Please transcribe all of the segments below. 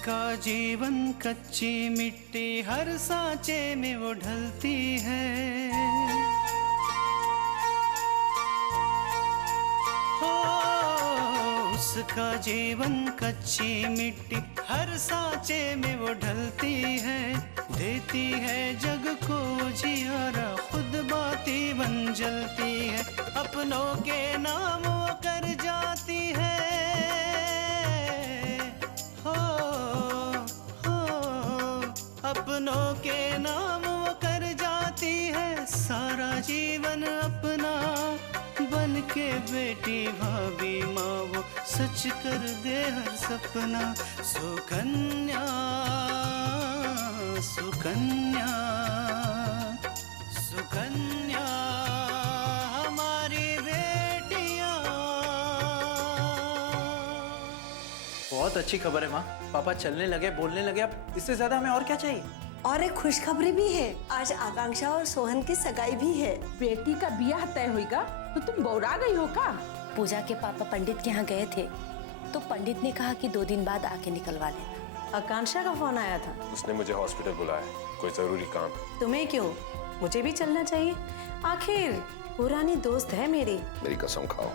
उसका जीवन कच्ची मिट्टी हर सांचे में वो ढलती है। हो उसका जीवन कच्ची मिट्टी हर सांचे में वो ढलती है। देती है जग को जियारा, खुद बाती बन जलती है। अपनों के नाम वो कर जाती है। हो अपनों के नाम वो कर जाती है। सारा जीवन अपना बन के बेटी भाभी माँ वो सच कर दे हर सपना। सुकन्या सुकन्या सुकन्या हमारी बेटियां। बहुत अच्छी खबर है माँ, पापा चलने लगे, बोलने लगे, अब इससे ज्यादा हमें और क्या चाहिए। और एक खुशखबरी भी है, आज आकांक्षा और सोहन की सगाई भी है। बेटी का ब्याह तय होगा तो तुम बौरा गई हो का? पूजा के पापा पंडित के यहाँ गए थे तो पंडित ने कहा कि 2 दिन बाद आके निकलवा लेना। आकांक्षा का फोन आया था, उसने मुझे हॉस्पिटल बुलाया, कोई जरूरी काम। तुम्हें क्यों, मुझे भी चलना चाहिए, आखिर पुरानी दोस्त है मेरी। मेरी कसम खाओ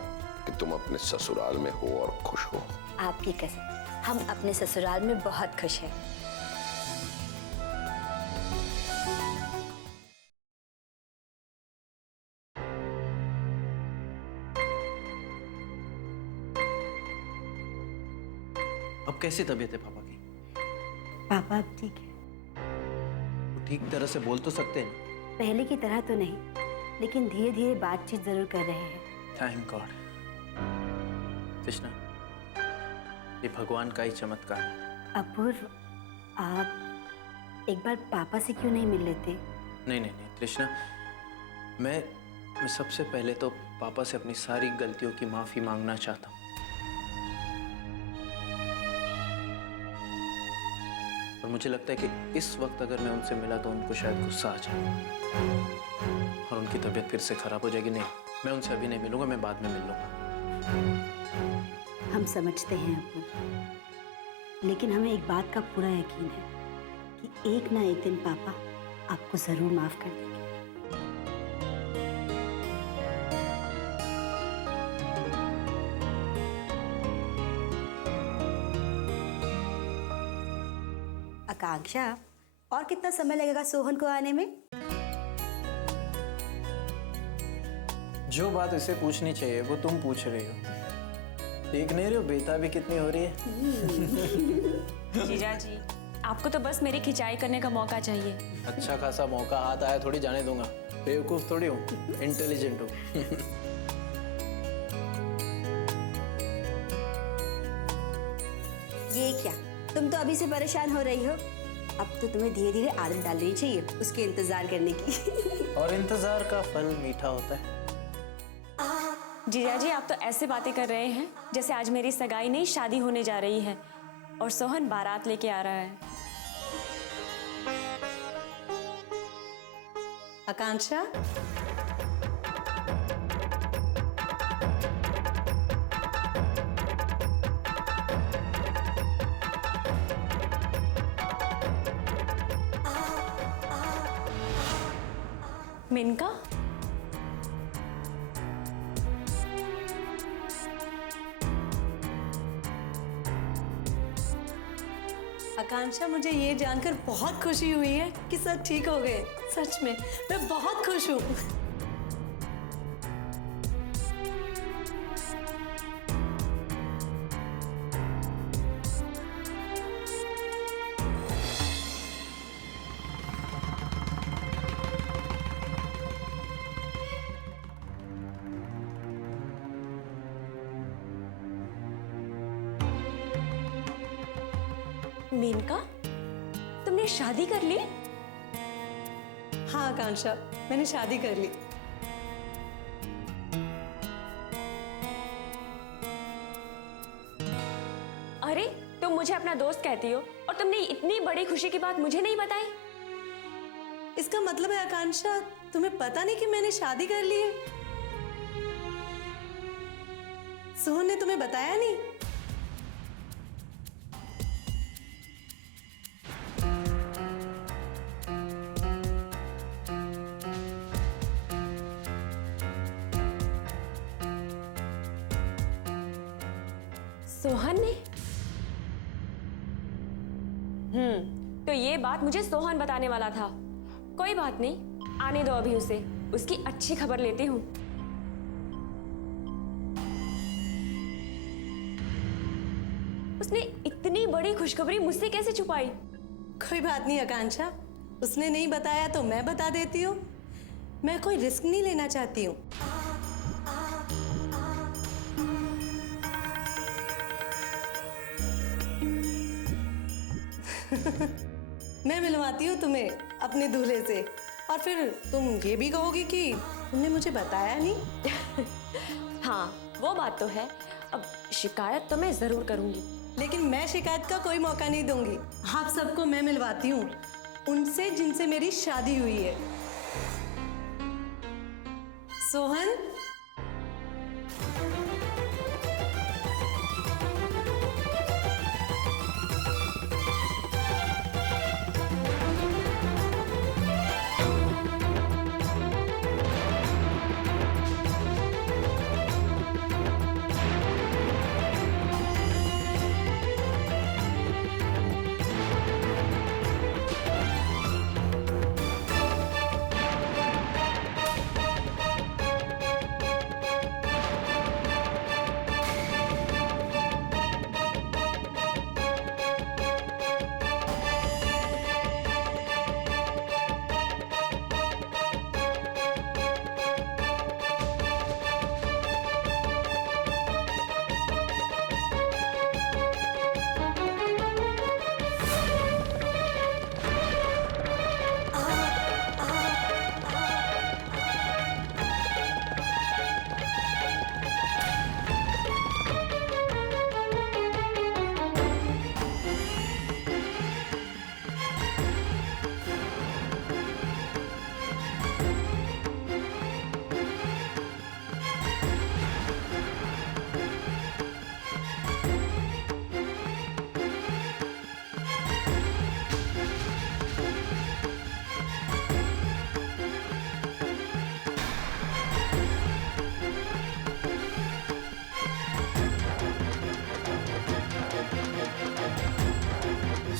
कि तुम अपने ससुराल में हो और खुश हो। आपकी कसम, हम अपने ससुराल में बहुत खुश हैं। अब कैसी तबीयत है पापा की? पापा अब ठीक है, वो ठीक तरह से बोल तो सकते हैं ना? पहले की तरह तो नहीं, लेकिन धीरे धीरे बातचीत जरूर कर रहे हैं। Thank God. कृष्णा, ये भगवान का ही चमत्कार है। अपूर्व, आप एक बार पापा से क्यों नहीं मिल लेते? नहीं नहीं नहीं कृष्णा, मैं सबसे पहले तो पापा से अपनी सारी गलतियों की माफी मांगना चाहता हूँ। और मुझे लगता है कि इस वक्त अगर मैं उनसे मिला तो उनको शायद गुस्सा आ जाए और उनकी तबीयत फिर से खराब हो जाएगी। नहीं, मैं उनसे अभी नहीं मिलूंगा, मैं बाद में मिल लूंगा। हम समझते हैं अपूर्व, लेकिन हमें एक बात का पूरा यकीन है कि एक ना एक दिन पापा आपको जरूर माफ कर देंगे। आकांक्षा, और कितना समय लगेगा सोहन को आने में? जो बात इसे पूछनी चाहिए वो तुम पूछ रही हो। देख नहीं रहे हो बेताबी कितनी हो रही है? जीजा जी, आपको तो बस मेरी खिंचाई करने का मौका चाहिए। अच्छा खासा मौका हाथ आया, थोड़ी जाने दूंगा। बेवकूफ थोड़ी हूँ, इंटेलिजेंट हूँ। ये क्या, तुम तो अभी से परेशान हो रही हो। अब तो तुम्हें धीरे धीरे आदत डालनी चाहिए उसके इंतजार करने की। और इंतजार का फल मीठा होता है। जीजा जी, आप तो ऐसे बातें कर रहे हैं जैसे आज मेरी सगाई नहीं शादी होने जा रही है और सोहन बारात लेके आ रहा है। आकांक्षा, मिनका, आकांक्षा, मुझे ये जानकर बहुत खुशी हुई है कि सब ठीक हो गए। सच में मैं बहुत खुश हूँ। मेनका, तुमने शादी कर ली? हाँ आकांक्षा, मैंने शादी कर ली। अरे, तुम मुझे अपना दोस्त कहती हो और तुमने इतनी बड़ी खुशी की बात मुझे नहीं बताई। इसका मतलब है आकांक्षा, तुम्हें पता नहीं कि मैंने शादी कर ली है? सोहन ने तुम्हें बताया नहीं? सोहन ने? तो ये बात मुझे सोहन बताने वाला था। कोई बात नहीं, आने दो अभी उसे, उसकी अच्छी खबर लेती हूँ। उसने इतनी बड़ी खुशखबरी मुझसे कैसे छुपाई? कोई बात नहीं आकांक्षा, उसने नहीं बताया तो मैं बता देती हूँ। मैं कोई रिस्क नहीं लेना चाहती हूँ। मैं मिलवाती हूँ तुम्हें अपने दूल्हे से, और फिर तुम ये भी कहोगी कि तुमने मुझे बताया नहीं। हाँ, वो बात तो है। अब शिकायत तो मैं जरूर करूंगी, लेकिन मैं शिकायत का कोई मौका नहीं दूंगी। आप सबको मैं मिलवाती हूँ उनसे जिनसे मेरी शादी हुई है। सोहन,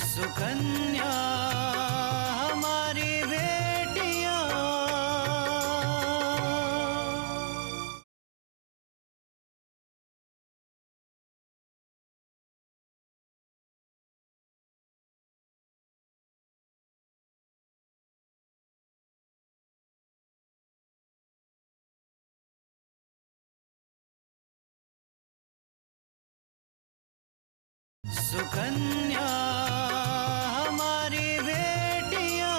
सुकन्या हमारी बेटियां। सुकन्या हमारी बेटियां।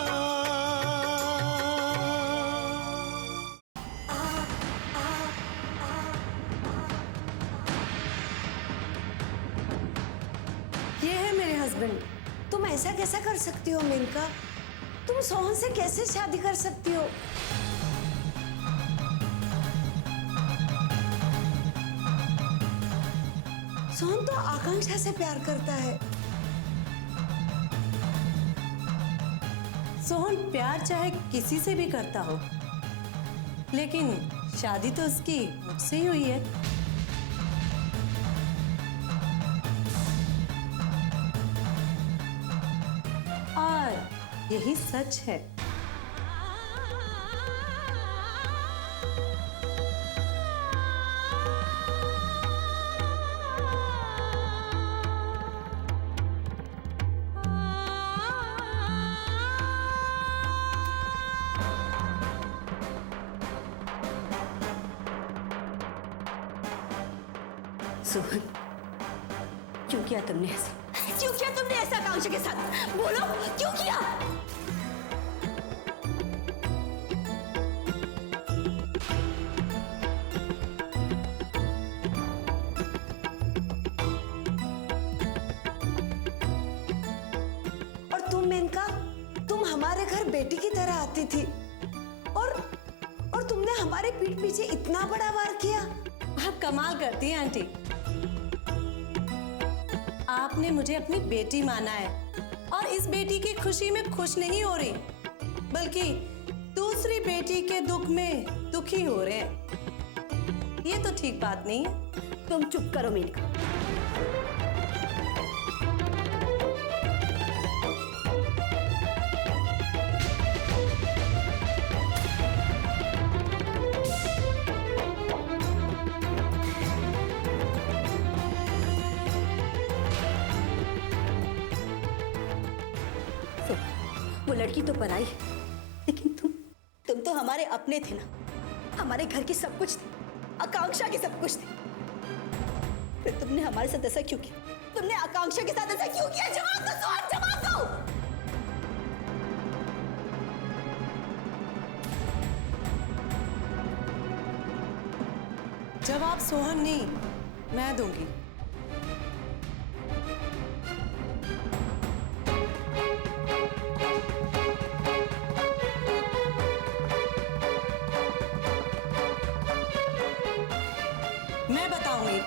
ये है मेरे हस्बैंड। तुम ऐसा कैसा कर सकती हो मेनका? तुम सोहन से कैसे शादी कर सकती हो? सोहन तो आकांक्षा से प्यार करता है। सोहन प्यार चाहे किसी से भी करता हो, लेकिन शादी तो उसकी मुझसे ही हुई है। और यही सच है। सोहन, क्यों किया तुमने ऐसा? क्यों किया तुमने ऐसा आकांक्षा के साथ? बोलो, क्यों किया? और तुम मेनका, तुम हमारे घर बेटी की तरह आती थी, और तुमने हमारे पीठ पीछे इतना बड़ा वार किया। आप कमाल करती हैं आंटी। आपने मुझे अपनी बेटी माना है, और इस बेटी की खुशी में खुश नहीं हो रही, बल्कि दूसरी बेटी के दुख में दुखी हो रहे हैं। ये तो ठीक बात नहीं है। तुम चुप करो मेनका। लड़की तो पराई है, लेकिन तुम तो हमारे अपने थे ना, हमारे घर की सब कुछ थी, आकांक्षा की सब कुछ थी। फिर तुमने हमारे साथ ऐसा क्यों किया? तुमने आकांक्षा के साथ ऐसा क्यों किया? जवाब दो सोहन, जवाब दो। जवाब सोहन नहीं, मैं दूंगी। मैं बताऊंगी।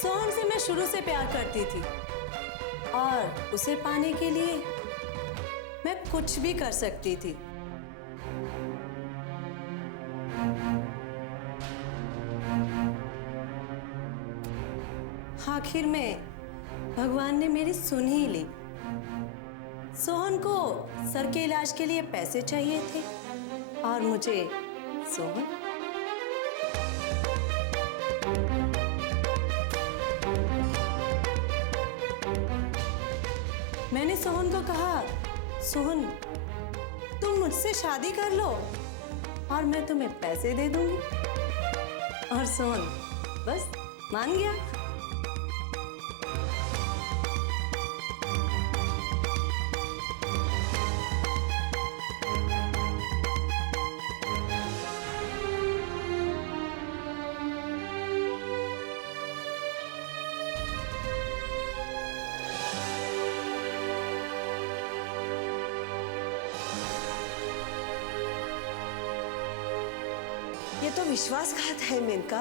सोहन से मैं शुरू से प्यार करती थी और उसे पाने के लिए मैं कुछ भी कर सकती थी। आखिर में भगवान ने मेरी सुन ही ली। सोहन को सर के इलाज के लिए पैसे चाहिए थे और मुझे सोहन। मैंने सोहन को कहा, सोहन तुम मुझसे शादी कर लो और मैं तुम्हें पैसे दे दूंगी। और सोहन बस मान गया। ये तो विश्वासघात है मेनका।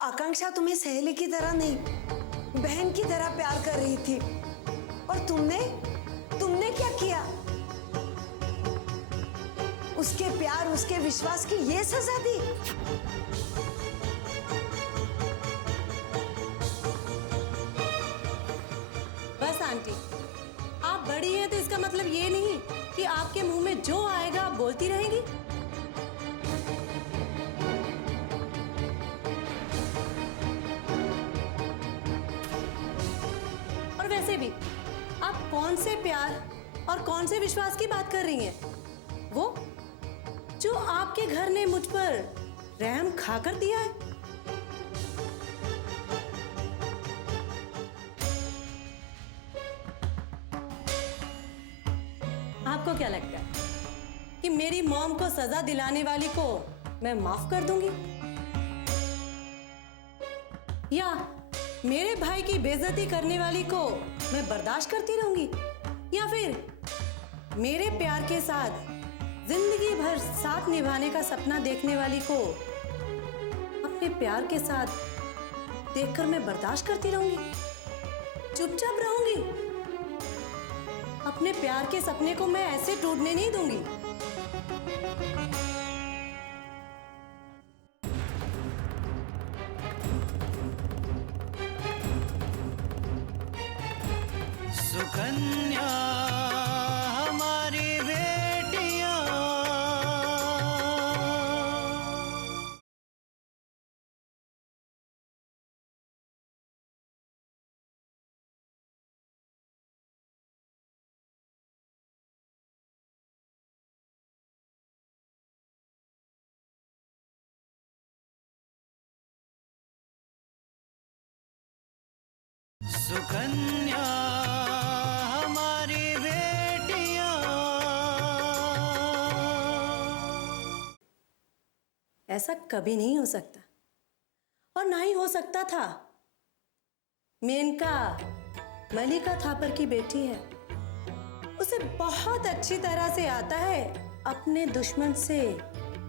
आकांक्षा तुम्हें सहेली की तरह नहीं, बहन की तरह प्यार कर रही थी और तुमने क्या किया? उसके प्यार, उसके विश्वास की ये सजा दी। बस आंटी, आप बड़ी हैं तो इसका मतलब ये नहीं कि आपके मुंह में जो आएगा आप बोलती रहेंगी। और वैसे भी आप कौन से प्यार और कौन से विश्वास की बात कर रही हैं? वो जो आपके घर ने मुझ पर रहम खाकर दिया है। आपको क्या लगता है कि मेरी मॉम को सजा दिलाने वाली को मैं माफ कर दूंगी? या मेरे भाई की बेइज्जती करने वाली को मैं बर्दाश्त करती रहूंगी? या फिर मेरे प्यार के साथ जिंदगी भर साथ निभाने का सपना देखने वाली को अपने प्यार के साथ देखकर मैं बर्दाश्त करती रहूंगी, चुपचाप रहूंगी? अपने प्यार के सपने को मैं ऐसे टूटने नहीं दूंगी। सुकन्या हमारी बेटियां, सुकन्या हमारी बेटियां। ऐसा कभी नहीं हो सकता और ना ही हो सकता था। मेनका मलिका थापर की बेटी है, उसे बहुत अच्छी तरह से आता है अपने दुश्मन से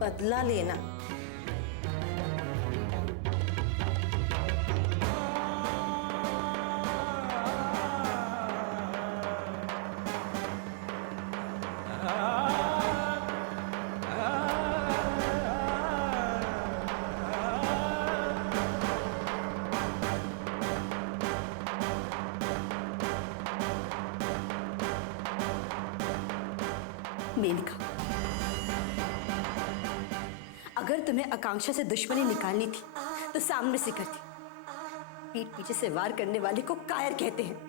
बदला लेना। मेनका, अगर तुम्हें आकांक्षा से दुश्मनी निकालनी थी तो सामने से करती, पीठ पीछे से वार करने वाले को कायर कहते हैं।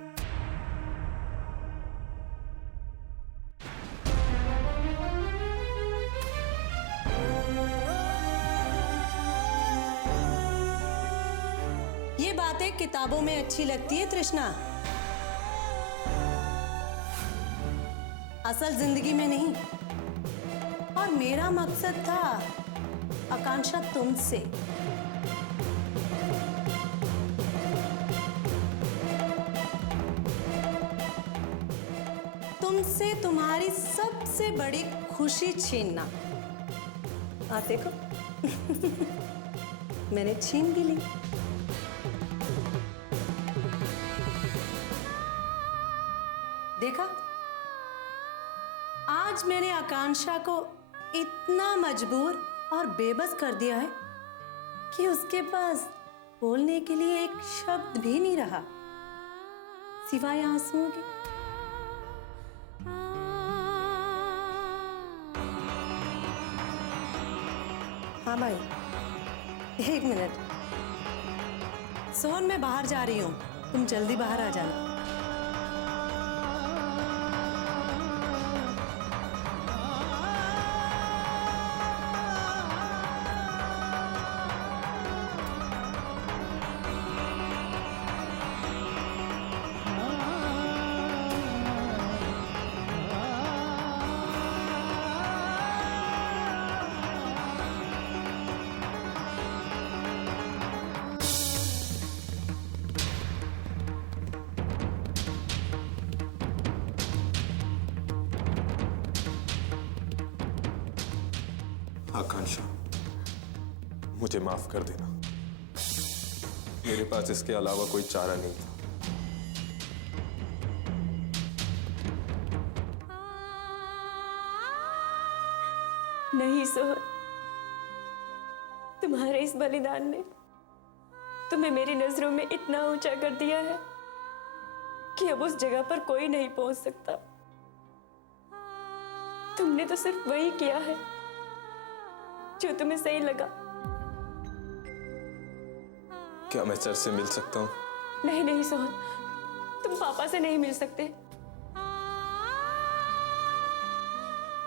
ये बातें किताबों में अच्छी लगती है तृष्णा, असल जिंदगी में नहीं। और मेरा मकसद था आकांक्षा तुमसे। तुमसे तुम्हारी सबसे बड़ी खुशी छीनना। आप देखो मैंने छीन भी ली। देखा, आज मैंने आकांक्षा को इतना मजबूर और बेबस कर दिया है कि उसके पास बोलने के लिए एक शब्द भी नहीं रहा सिवाय आंसुओं के। हाँ भाई, एक मिनट। सोहन, मैं बाहर जा रही हूँ, तुम जल्दी बाहर आ जाना। आकांक्षा, मुझे माफ कर देना। मेरे पास इसके अलावा कोई चारा नहीं था। नहीं सोहन, तुम्हारे इस बलिदान ने तुम्हें मेरी नजरों में इतना ऊंचा कर दिया है कि अब उस जगह पर कोई नहीं पहुंच सकता। तुमने तो सिर्फ वही किया है जो तुम्हें सही लगा। क्या मैं सर से मिल सकता हूँ? नहीं नहीं सोहन, तुम पापा से नहीं मिल सकते,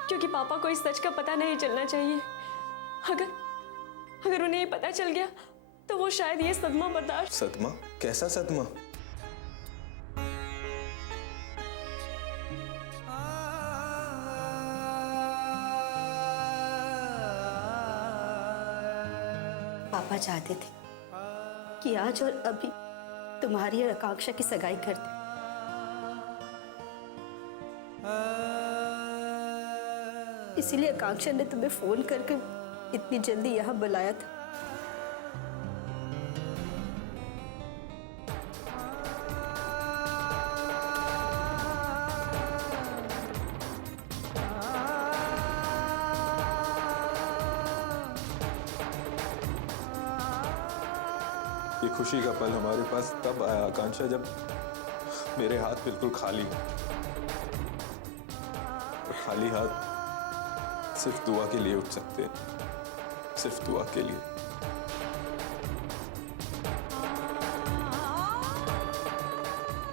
क्योंकि पापा को इस सच का पता नहीं चलना चाहिए। अगर उन्हें ये पता चल गया तो वो शायद ये सदमा बर्दाश्त। सदमा? कैसा सदमा? पापा चाहते थे कि आज और अभी तुम्हारी और आकांक्षा की सगाई कर दे। इसीलिए आकांक्षा ने तुम्हें फोन करके इतनी जल्दी यहाँ बुलाया था। ये खुशी का पल हमारे पास तब आया आकांक्षा, जब मेरे हाथ बिल्कुल खाली हैं। और खाली हाथ सिर्फ दुआ के लिए उठ सकते हैं, सिर्फ दुआ के लिए।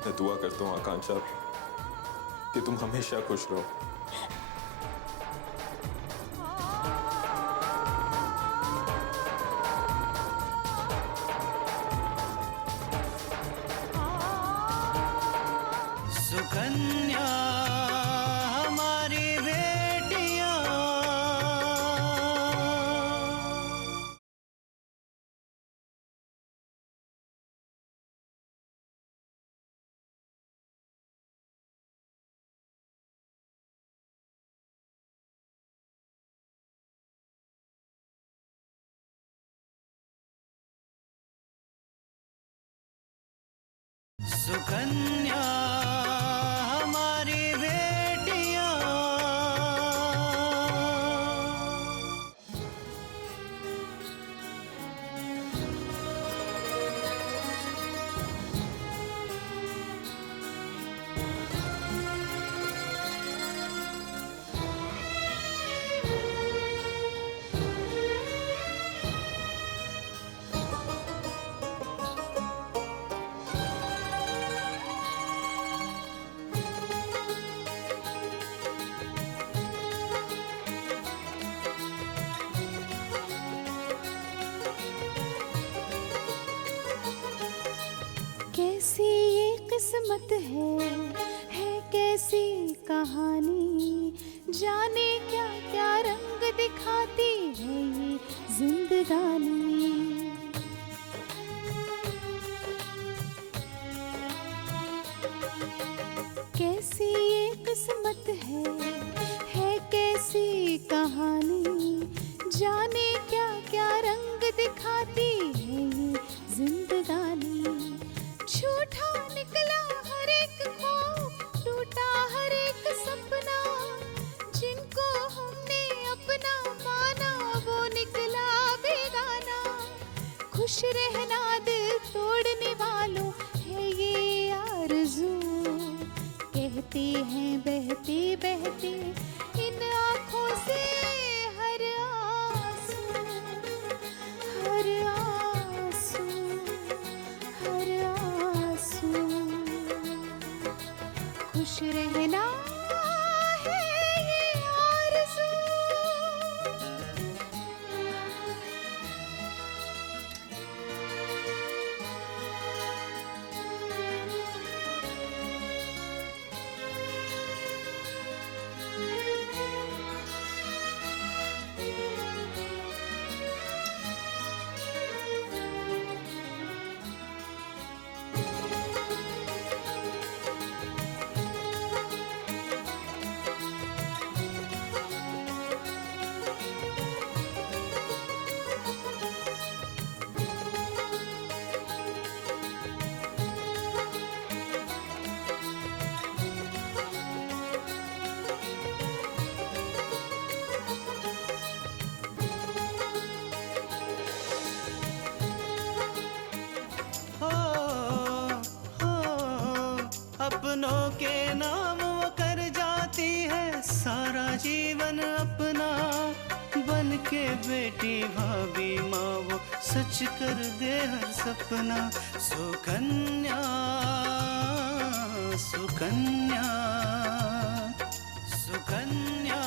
मैं दुआ करता हूँ आकांक्षा कि तुम हमेशा खुश रहो। सुकन्या हमारी बेटियां। सुकन्या हमारी बेटियां। कैसी ये किस्मत है कैसी कहानी, जाने क्या क्या रंग दिखाती है ये जिंदगानी। कैसी ये किस्मत है कैसी कहानी, जाने क्या क्या रंग दिखाती है ये जिंदगानी। झूठा निकला हर एक ख्वाब, टूटा हर एक सपना, जिनको हमने अपना माना वो निकला बेगाना। खुश रहना दिल तोड़ने वालों है ये आरज़ू, कहती हैं बहती बहती इन आँखों से हर आंसू, हर आंसू, हर आंसू। खुश रहना है ये आरज़ू। अपनों के नाम वो कर जाती है सारा जीवन अपना, बन के बेटी भाभी माँ वो सच कर दे हर सपना। सुकन्या सुकन्या सुकन्या